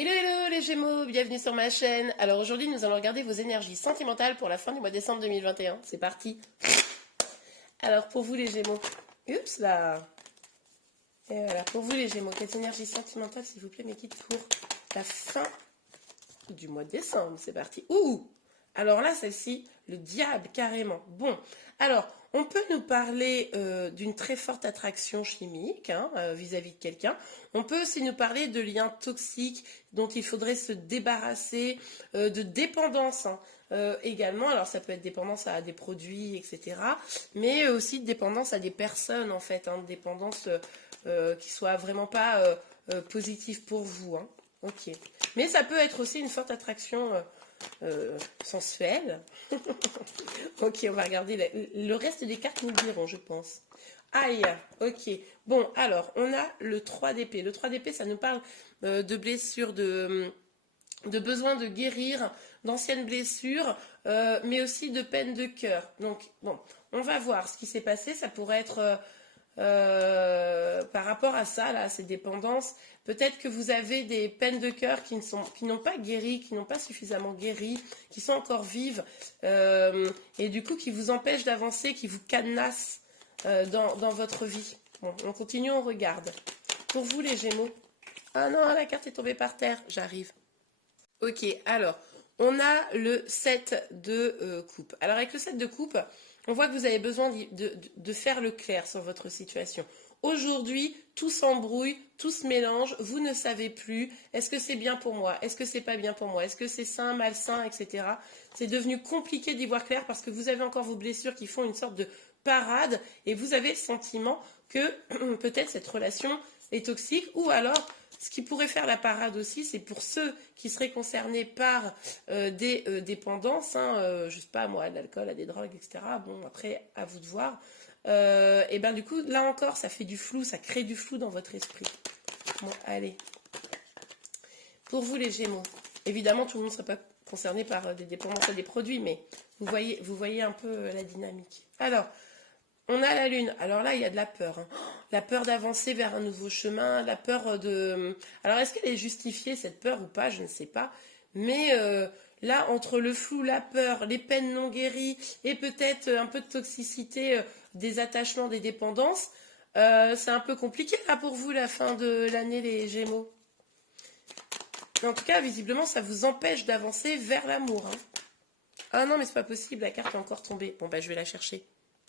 Hello hello les Gémeaux, bienvenue sur ma chaîne. Alors aujourd'hui nous allons regarder vos énergies sentimentales pour la fin du mois de décembre 2021. C'est parti. Alors pour vous les Gémeaux, oups là. Et voilà, pour vous les Gémeaux, quelles énergies sentimentales s'il vous plaît mes guides pour la fin du mois de décembre. C'est parti. Ouh. Alors là celle-ci, le diable carrément. Bon, alors on peut nous parler d'une très forte attraction chimique vis-à-vis de quelqu'un. On peut aussi nous parler de liens toxiques dont il faudrait se débarrasser, de dépendance également. Alors ça peut être dépendance à des produits, etc. Mais aussi de dépendance à des personnes en fait, dépendance qui soit vraiment pas positive pour vous. Ok. Mais ça peut être aussi une forte attraction sensuelle. Ok, on va regarder le reste des cartes nous le diront, je pense. Aïe, ok. Bon, alors, on a le 3 d'épée. Le 3 d'épée, ça nous parle de blessures, de besoin de guérir, d'anciennes blessures, mais aussi de peine de cœur. Donc, bon, on va voir ce qui s'est passé. Ça pourrait être par rapport à ça, là, à ces dépendances. Peut-être que vous avez des peines de cœur qui n'ont pas guéri, qui n'ont pas suffisamment guéri, qui sont encore vives, et du coup qui vous empêchent d'avancer, qui vous cadenassent dans votre vie. Bon, on continue, on regarde. Pour vous les Gémeaux. Ah non, la carte est tombée par terre, j'arrive. Ok, alors, on a le 7 de coupe. Alors avec le 7 de coupe, on voit que vous avez besoin de faire le clair sur votre situation. Aujourd'hui, tout s'embrouille, tout se mélange, vous ne savez plus, est-ce que c'est bien pour moi, est-ce que c'est pas bien pour moi, est-ce que c'est sain, malsain, etc. C'est devenu compliqué d'y voir clair parce que vous avez encore vos blessures qui font une sorte de parade et vous avez le sentiment que peut-être cette relation est toxique ou alors ce qui pourrait faire la parade aussi, c'est pour ceux qui seraient concernés par des dépendances, je sais pas moi, à l'alcool, à des drogues, etc. Bon, après, à vous de voir. Et bien du coup, là encore, ça fait du flou, ça crée du flou dans votre esprit. Bon, allez. Pour vous les Gémeaux, évidemment, tout le monde ne serait pas concerné par des dépendances à des produits, mais vous voyez un peu la dynamique. Alors, on a la lune. Alors là, il y a de la peur. La peur d'avancer vers un nouveau chemin, la peur de... Alors, est-ce qu'elle est justifiée, cette peur, ou pas? Je ne sais pas. Mais là, entre le flou, la peur, les peines non guéries et peut-être un peu de toxicité des attachements, des dépendances, c'est un peu compliqué là pour vous, la fin de l'année, les Gémeaux. En tout cas, visiblement, ça vous empêche d'avancer vers l'amour. Ah non, mais c'est pas possible, la carte est encore tombée. Bon, bah, je vais la chercher.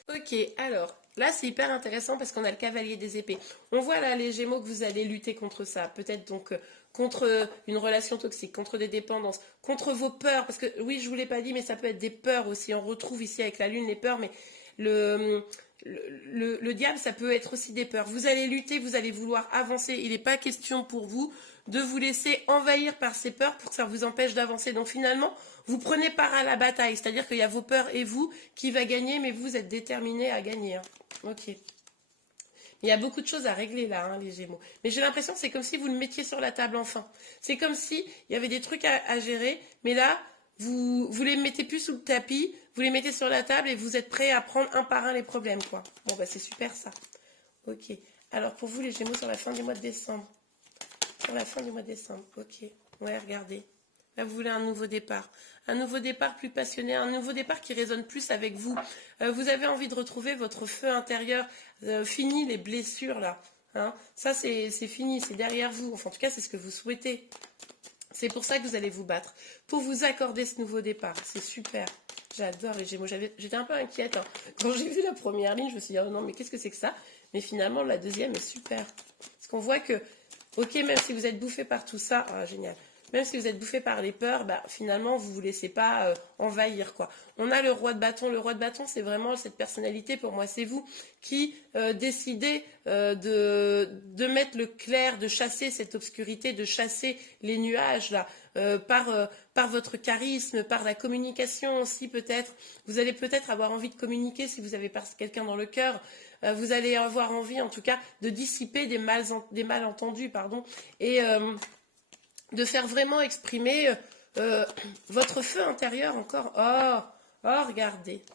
Ok, alors, là c'est hyper intéressant parce qu'on a le cavalier des épées. On voit là les Gémeaux que vous allez lutter contre ça. Peut-être donc contre une relation toxique, contre des dépendances, contre vos peurs. Parce que oui, je vous l'ai pas dit, mais ça peut être des peurs aussi. On retrouve ici avec la lune les peurs, mais le diable, ça peut être aussi des peurs. Vous allez lutter, vous allez vouloir avancer. Il n'est pas question pour vous de vous laisser envahir par ces peurs pour que ça vous empêche d'avancer. Donc finalement, vous prenez part à la bataille. C'est-à-dire qu'il y a vos peurs et vous qui va gagner, mais vous êtes déterminés à gagner. Ok. Il y a beaucoup de choses à régler là, les Gémeaux. Mais j'ai l'impression que c'est comme si vous le mettiez sur la table enfin. C'est comme si il y avait des trucs à gérer, mais là, vous les mettez plus sous le tapis, vous les mettez sur la table et vous êtes prêts à prendre un par un les problèmes, quoi. Bon, bah c'est super ça. Ok. Alors pour vous, les Gémeaux, sur la fin du mois de décembre. Sur la fin du mois de décembre, ok. Ouais, regardez. Là, vous voulez un nouveau départ. Un nouveau départ plus passionné, un nouveau départ qui résonne plus avec vous. Vous avez envie de retrouver votre feu intérieur. Fini les blessures, là. Ça, c'est fini, c'est derrière vous. Enfin, en tout cas, c'est ce que vous souhaitez. C'est pour ça que vous allez vous battre. Pour vous accorder ce nouveau départ. C'est super. J'adore les Gémeaux. J'étais un peu inquiète. Quand j'ai vu la première ligne, je me suis dit, oh non, mais qu'est-ce que c'est que ça? Mais finalement, la deuxième est super. Parce qu'on voit que, ok, même si vous êtes bouffé par tout ça, génial. Même si vous êtes bouffé par les peurs, bah, finalement, vous ne vous laissez pas envahir, quoi. On a le roi de bâton. Le roi de bâton, c'est vraiment cette personnalité, pour moi, c'est vous qui décidez de mettre le clair, de chasser cette obscurité, de chasser les nuages, là, par votre charisme, par la communication aussi, peut-être. Vous allez peut-être avoir envie de communiquer si vous avez quelqu'un dans le cœur. Vous allez avoir envie, en tout cas, de dissiper des malentendus, pardon, et... de faire vraiment exprimer votre feu intérieur encore. Oh, regardez.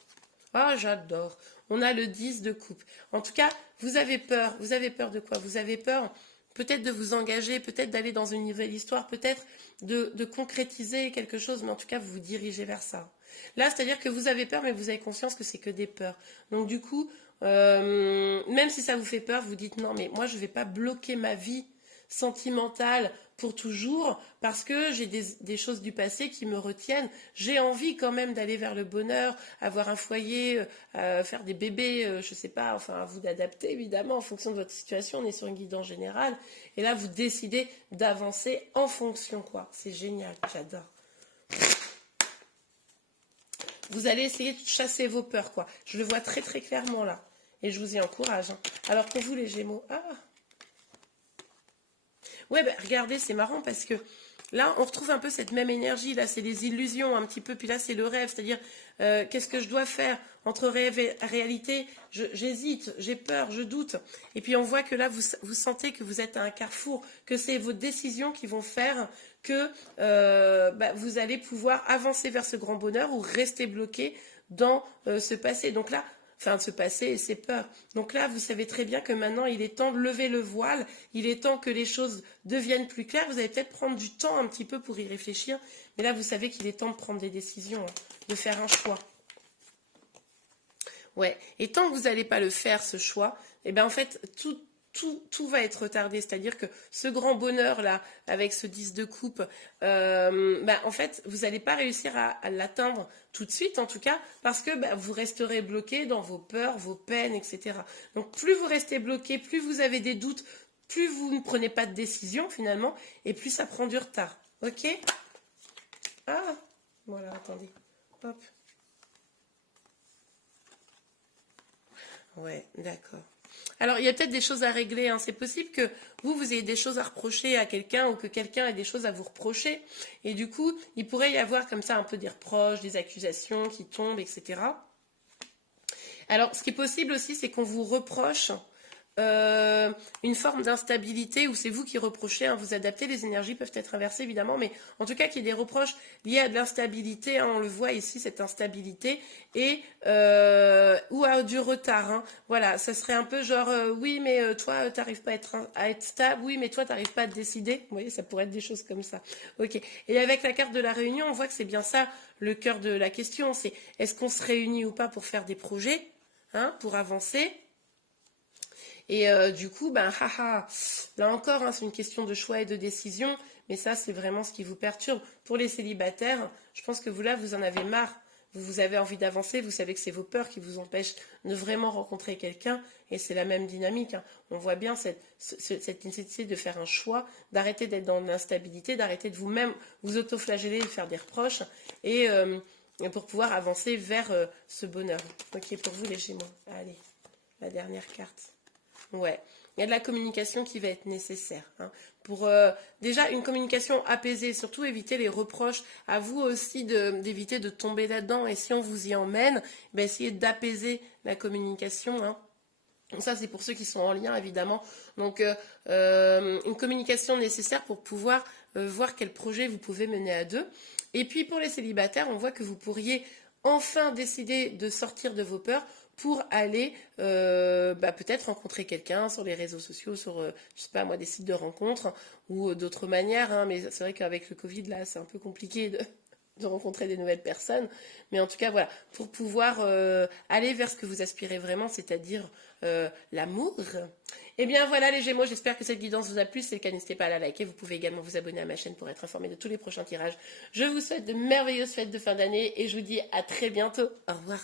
Oh, j'adore. On a le 10 de coupe. En tout cas, vous avez peur. Vous avez peur de quoi? Vous avez peur peut-être de vous engager, peut-être d'aller dans une nouvelle histoire, peut-être de concrétiser quelque chose, mais en tout cas, vous vous dirigez vers ça. Là, c'est-à-dire que vous avez peur, mais vous avez conscience que c'est que des peurs. Donc du coup, même si ça vous fait peur, vous dites non, mais moi, je ne vais pas bloquer ma vie sentimentale pour toujours parce que j'ai des choses du passé qui me retiennent. J'ai envie quand même d'aller vers le bonheur, avoir un foyer, faire des bébés, je sais pas, enfin à vous d'adapter évidemment en fonction de votre situation. On est sur une guidance générale et là vous décidez d'avancer en fonction quoi. C'est génial, j'adore. Vous allez essayer de chasser vos peurs quoi. Je le vois très très clairement là et je vous y encourage. Hein. Alors pour vous les Gémeaux, ouais, bah, regardez, c'est marrant parce que là, on retrouve un peu cette même énergie. Là, c'est les illusions un petit peu. Puis là, c'est le rêve. C'est-à-dire, qu'est-ce que je dois faire entre rêve et réalité? J'hésite, j'ai peur, je doute. Et puis, on voit que là, vous sentez que vous êtes à un carrefour, que c'est vos décisions qui vont faire que bah, vous allez pouvoir avancer vers ce grand bonheur ou rester bloqué dans ce passé. Donc là, enfin de se passer et ses peurs. Donc là, vous savez très bien que maintenant, il est temps de lever le voile, il est temps que les choses deviennent plus claires. Vous allez peut-être prendre du temps un petit peu pour y réfléchir, mais là, vous savez qu'il est temps de prendre des décisions, hein, de faire un choix. Ouais, et tant que vous n'allez pas le faire, ce choix, eh bien en fait, tout va être retardé. C'est-à-dire que ce grand bonheur-là, avec ce 10 de coupe, en fait, vous n'allez pas réussir à l'atteindre tout de suite, en tout cas, parce que vous resterez bloqué dans vos peurs, vos peines, etc. Donc, plus vous restez bloqué, plus vous avez des doutes, plus vous ne prenez pas de décision, finalement, et plus ça prend du retard. Ok? Ah, voilà, attendez. Hop. Ouais, d'accord. Alors, il y a peut-être des choses à régler. Hein. C'est possible que vous ayez des choses à reprocher à quelqu'un ou que quelqu'un ait des choses à vous reprocher. Et du coup, il pourrait y avoir comme ça un peu des reproches, des accusations qui tombent, etc. Alors, ce qui est possible aussi, c'est qu'on vous reproche une forme d'instabilité où c'est vous qui reprochez, hein, vous adaptez, les énergies peuvent être inversées évidemment, mais en tout cas qu'il y ait des reproches liés à de l'instabilité, hein, on le voit ici, cette instabilité, et ou à du retard. Hein. Voilà, ça serait un peu genre, oui, mais toi, t'arrives pas à être stable, oui, mais toi, t'arrives pas à te décider. Vous voyez, ça pourrait être des choses comme ça. Ok. Et avec la carte de la réunion, on voit que c'est bien ça le cœur de la question, c'est est-ce qu'on se réunit ou pas pour faire des projets, hein, pour avancer. Et du coup, là encore, hein, c'est une question de choix et de décision, mais ça, c'est vraiment ce qui vous perturbe. Pour les célibataires, je pense que vous, là, vous en avez marre. Vous avez envie d'avancer, vous savez que c'est vos peurs qui vous empêchent de vraiment rencontrer quelqu'un, et c'est la même dynamique. Hein. On voit bien cette nécessité de faire un choix, d'arrêter d'être dans l'instabilité, d'arrêter de vous-même vous autoflageller, de faire des reproches, et pour pouvoir avancer vers ce bonheur. Ok, pour vous les Gémeaux. Allez, la dernière carte. Ouais, il y a de la communication qui va être nécessaire. Hein, pour déjà une communication apaisée, surtout éviter les reproches. À vous aussi d'éviter de tomber là-dedans. Et si on vous y emmène, essayez d'apaiser la communication. Hein. Donc ça, c'est pour ceux qui sont en lien, évidemment. Donc, une communication nécessaire pour pouvoir voir quel projet vous pouvez mener à deux. Et puis, pour les célibataires, on voit que vous pourriez enfin décider de sortir de vos peurs pour aller peut-être rencontrer quelqu'un sur les réseaux sociaux, sur, je sais pas moi, des sites de rencontres ou d'autres manières. Hein, mais c'est vrai qu'avec le Covid, là, c'est un peu compliqué de rencontrer des nouvelles personnes. Mais en tout cas, voilà, pour pouvoir aller vers ce que vous aspirez vraiment, c'est-à-dire l'amour. Et bien voilà les Gémeaux, j'espère que cette guidance vous a plu. Si c'est le cas, n'hésitez pas à la liker. Vous pouvez également vous abonner à ma chaîne pour être informé de tous les prochains tirages. Je vous souhaite de merveilleuses fêtes de fin d'année et je vous dis à très bientôt. Au revoir.